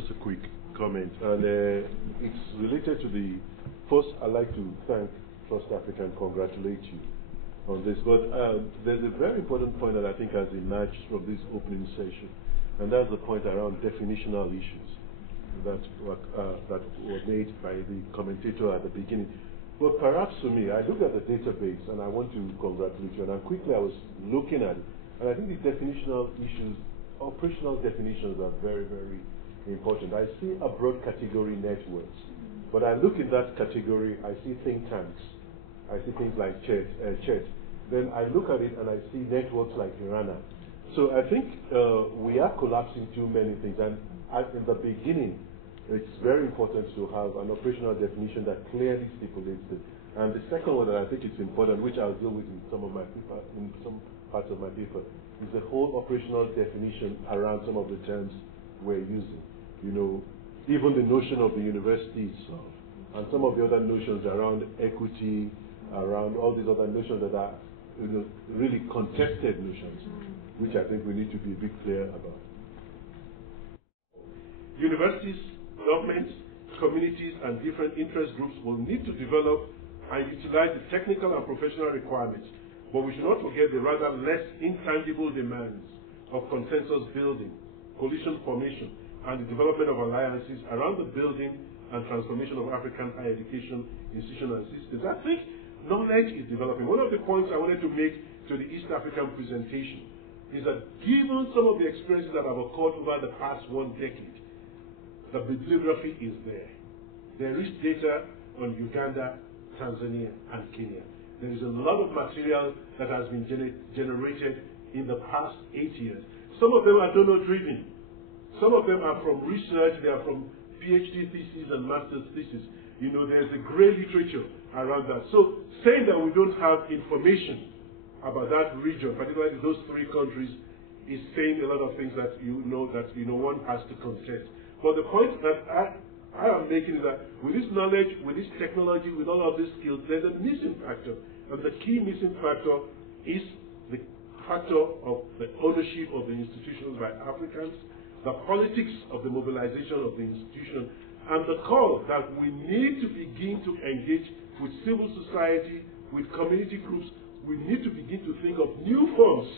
just a quick comment, and it's related to the first. I'd like to thank Trust Africa and congratulate you on this. But there's a very important point that I think has emerged from this opening session, and that's the point around definitional issues that were made by the commentator at the beginning. But perhaps to me, I look at the database and I want to congratulate you, and quickly I was looking at it, and I think the definitional issues, operational definitions are very, very important. I see a broad category networks, but I look in that category, I see think tanks, I see things like CHET. Then I look at it and I see networks like IRANA. So I think we are collapsing too many things, and in the beginning, it's very important to have an operational definition that clearly stipulates it. And the second one that I think is important, which I'll deal with in some parts of my paper, is the whole operational definition around some of the terms we're using. You know, even the notion of the university itself, and some of the other notions around equity, around all these other notions that are, you know, really contested notions, which I think we need to be a bit clear about. Universities, governments, communities, and different interest groups will need to develop and utilize the technical and professional requirements, but we should not forget the rather less intangible demands of consensus building, coalition formation, and the development of alliances around the building and transformation of African higher education institutions and systems. I think knowledge is developing. One of the points I wanted to make to the East African presentation is that given some of the experiences that have occurred over the past 1 decade, the bibliography is there. There is data on Uganda, Tanzania, and Kenya. There is a lot of material that has been generated in the past 8 years. Some of them are donor-driven. Some of them are from research. They are from PhD theses and master's theses. You know, there's a great literature around that. So saying that we don't have information about that region, particularly those 3 countries, is saying a lot of things that one has to contest. But the point that I am making is that with this knowledge, with this technology, with all of these skills, there's a missing factor. And the key missing factor is the factor of the ownership of the institutions by Africans, the politics of the mobilization of the institution, and the call that we need to begin to engage with civil society, with community groups. We need to begin to think of new forms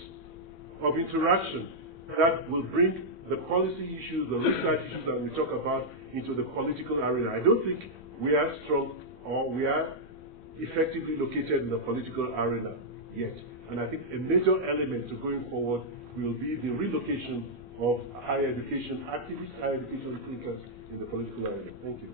of interaction that will bring the policy issues, the research issues that we talk about into the political arena. I don't think we are strong or we are effectively located in the political arena yet. And I think a major element to going forward will be the relocation of higher education activists, higher education thinkers in the political arena. Thank you.